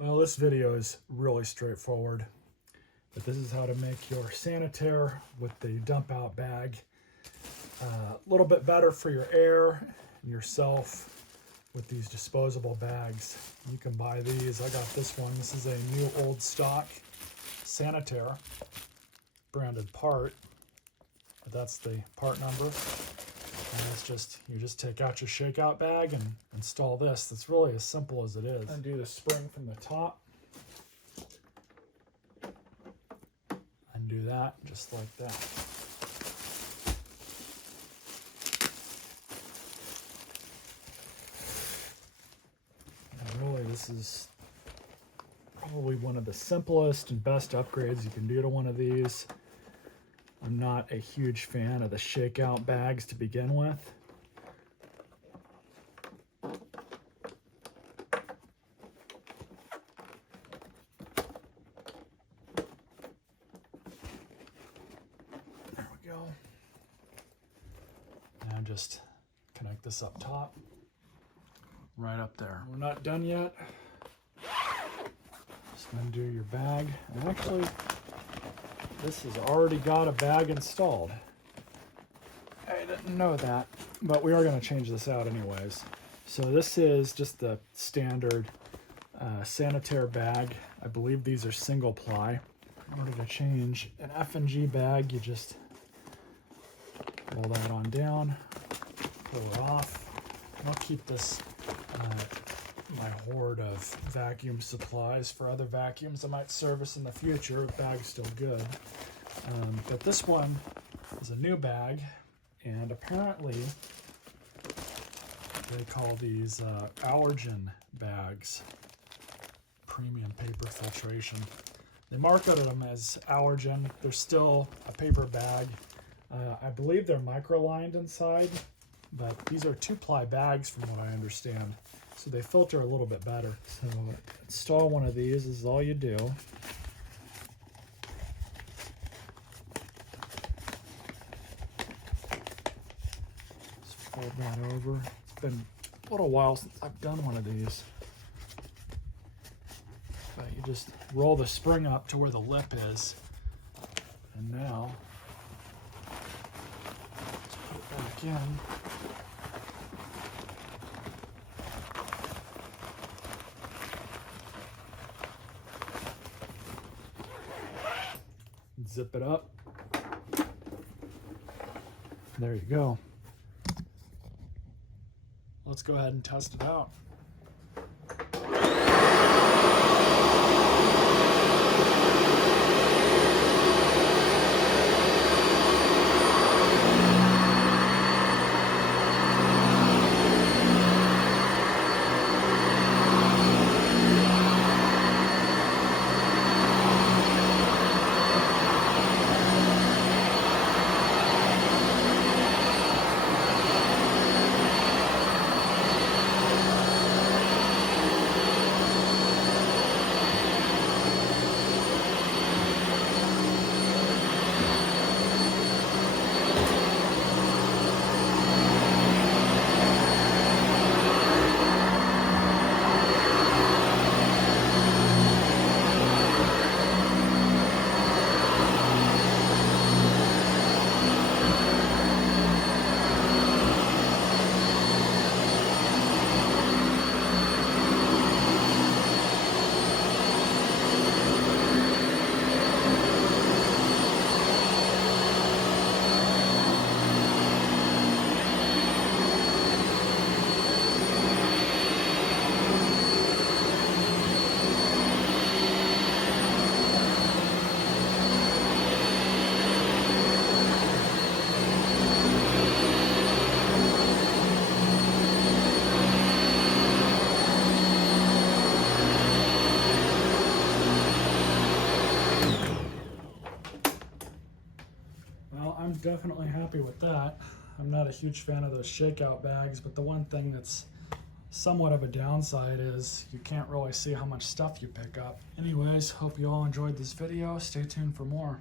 Well, this video is really straightforward, but this is how to make your Sanitaire with the dump out bag a little bit better for your air and yourself with these disposable bags. You can buy these. I got this one. This is a new old stock Sanitaire branded part, but that's the part number. And it's just, you just take out your shakeout bag and install this. It's really as simple as it is. Undo the spring from the top. Undo that just like that. And really, this is probably one of the simplest and best upgrades you can do to one of these. I'm not a huge fan of the shakeout bags to begin with. There we go. Now just connect this up top, right up there. We're not done yet. Just undo your bag. And actually, this has already got a bag installed. I didn't know that, but we are going to change this out anyways. So this is just the standard Sanitaire bag. I believe these are single ply. In order to change an F&G bag, you just roll that on down, pull it off. I'll keep this my hoard of vacuum supplies for other vacuums I might service in the future. The bag's still good. But this one is a new bag, and apparently they call these Allergen Bags, premium paper filtration. They marketed them as allergen. They're still a paper bag. I believe they're micro-lined inside, but these are 2-ply bags from what I understand. So they filter a little bit better. So install one of these, this is all you do. Just fold that over. It's been a little while since I've done one of these. But you just roll the spring up to where the lip is. And now, let's put it back in. Zip it up. There you go. Let's go ahead and test it out. I'm definitely happy with that. I'm not a huge fan of those shakeout bags, but the one thing that's somewhat of a downside is you can't really see how much stuff you pick up. Anyways, hope you all enjoyed this video. Stay tuned for more.